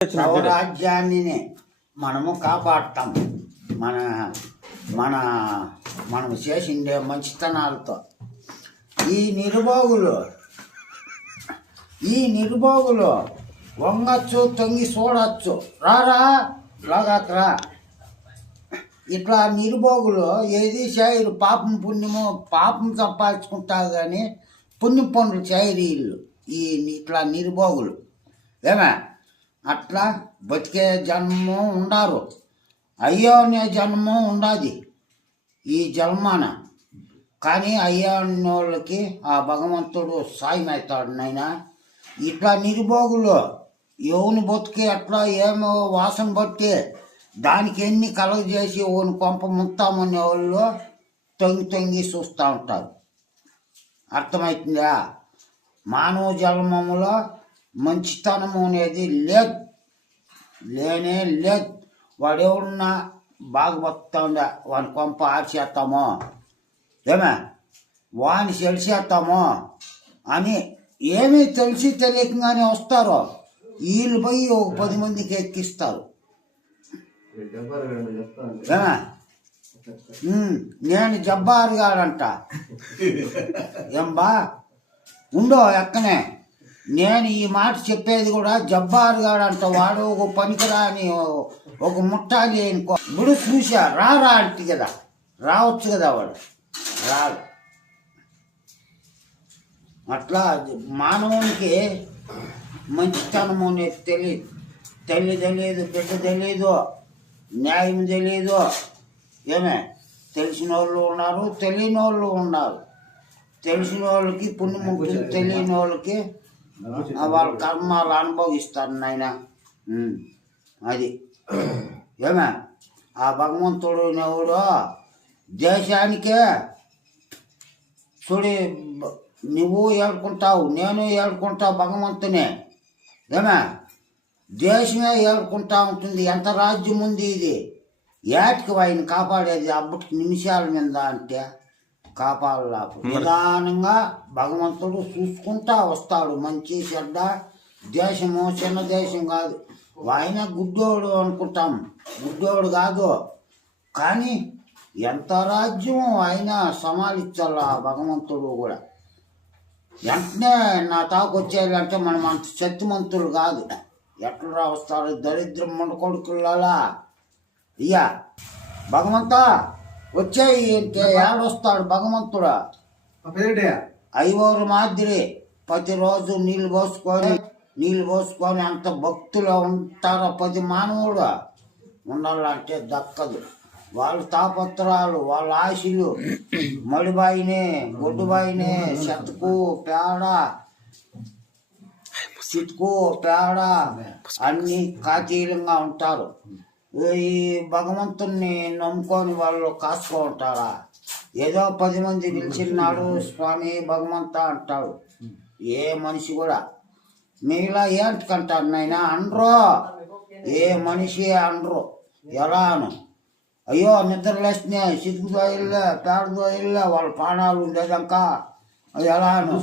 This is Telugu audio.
స్వరాజ్యాన్ని మనము కాపాడతాం. మన మన మనం చేసిండే మంచితనాలతో ఈ నిర్భోగులు వంగచ్చు, తొంగి చూడచ్చు, రారా లాగాకరా. ఇట్లా నిర్భోగులు ఏది చేయరు. పాపం సంపాదించుకుంటారు కానీ పుణ్యం పనులు చేయరు వీళ్ళు. ఇట్లా నిర్భోగులు ఏమే అట్లా బతికే జన్మం ఉండారు. అయ్యో అనే జన్మం ఉండాది ఈ జన్మాన. కానీ అయ్యో అన్నోళ్ళకి ఆ భగవంతుడు సాయం అవుతాడు నాయన. ఇట్లా నిర్భోగులు ఎవని బతికి అట్లా ఏమో వాసన బట్టి దానికి ఎన్ని కలగ చేసి ఓని కొంప ముంతామనే వాళ్ళు తొంగి చూస్తూ ఉంటారు. అర్థమవుతుందా? మానవ జన్మములో మంచితనము అనేది లేనే లేదు. వాడు ఎవరున్నా బాగా బతుకుతా ఉందా వాని కొంప ఆర్చేస్తామో ఏమే వాని చెడిచేస్తామో అని ఏమీ తెలిసి తెలియకుండానే వస్తారో వీళ్ళు పోయి ఒక 10 మందికి ఎక్కిస్తారు. ఏమే నేను జబ్బారు గాడంట ఏంబా ఉండో ఎక్కనే. నేను ఈ మాట చెప్పేది కూడా జబ్బారు గాడంట. వాడు ఒక పనికిరాని ఒక ముట్టాలి అనుకో. ఇప్పుడు చూసా రారా అంటే కదా రావచ్చు కదా, వాడు రాడు. అట్లా మానవునికి మంచితనము అనేది తెలియదు. తల్లి తెలియదు, బిడ్డ తెలియదు, న్యాయం తెలియదు. ఏమే తెలిసిన వాళ్ళు ఉన్నారు, తెలియని వాళ్ళు ఉన్నారు. తెలిసిన వాళ్ళకి పుణ్యం ఉంటుంది, తెలియని వాళ్ళకి వాళ్ళ కర్మాలు అనుభవిస్తారు నాయన. అది ఏమే ఆ భగవంతుడు ఎవడో దేశానికే చూడి నువ్వు ఏడుకుంటావు, నేను ఏడుకుంటా భగవంతునే. ఏమే దేశమే ఏడుకుంటా ఉంటుంది. ఎంత రాజ్యం ఉంది ఇది. ఏటికి ఆయన కాపాడేది అప్పటికి నిమిషాల మీద అంటే కాపాడలేకు. నిదానంగా భగవంతుడు చూసుకుంటా వస్తాడు. మంచి చెడ్డ దేశము చిన్న దేశం కాదు. ఆయన గుడ్డోడు అనుకుంటాం, గుడ్డోడు కాదు. కానీ ఎంత రాజ్యం ఆయన సమాలించాల భగవంతుడు కూడా. వెంటనే నా తాకు వచ్చేయాలంటే మనం అంత శక్తిమంతులు కాదు. ఎట్లా వస్తాడు దరిద్రం మన కొడుకులలా. ఇయ్యా భగవంతా వచ్చాయి అంటే ఏడొస్తాడు భగవంతుడా. ఐవోరు మాదిరి ప్రతిరోజు నీళ్ళు పోసుకొని అంత భక్తులు ఉంటారు. 10 మానవుడు ఉండాలంటే దక్కదు. వాళ్ళ తాపత్రాలు, వాళ్ళ ఆశలు మడిబాయినే, గొడ్డుబాయినే, చితుకు పేడ అన్నీ కాతీలంగా ఉంటారు. ఈ భగవంతుణ్ణి నమ్ముకొని వాళ్ళు కాసుకుంటారా? ఏదో 10 మంది పిలిచిన్నాడు స్వామి భగవంత అంటాడు. ఏ మనిషి కూడా మీలా ఏంటికంటారు నాయన అనరు. ఏ మనిషి అనరు. ఎలాను అయ్యో నిద్రలేస్తున్నాయి, చితుకుతో వెళ్ళా, పేడతో వెళ్ళా, వాళ్ళ ప్రాణాలు ఉండేదాకా ఎలాను